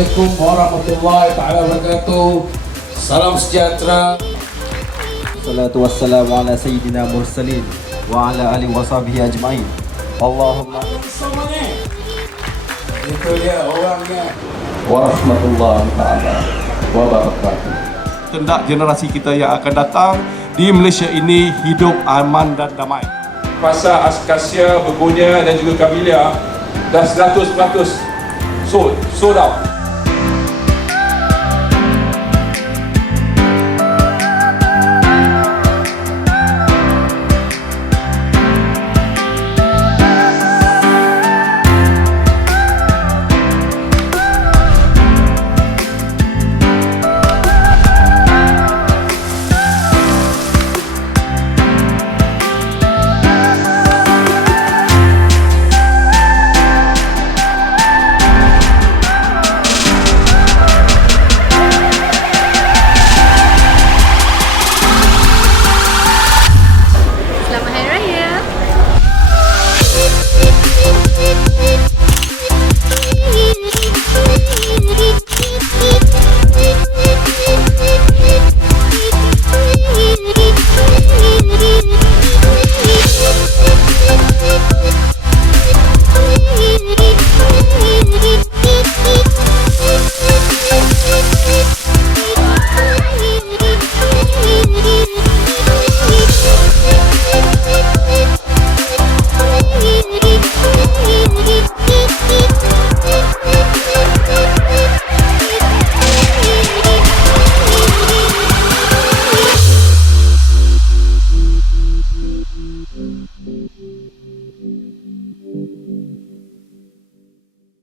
Assalamualaikum warahmatullahi taala wabarakatuh. Salam sejahtera. Salatu wassalamu ala sayyidina mursalin wa ala alihi wa sahbihi ajma'in. Allahumma Semuanya. Itu dia orangnya. Warahmatullahi taala wabarakatuh. Hendak generasi kita yang akan datang di Malaysia ini hidup aman dan damai. Fasa Askasia, Begonia dan juga Kabilia dah 100% sold out.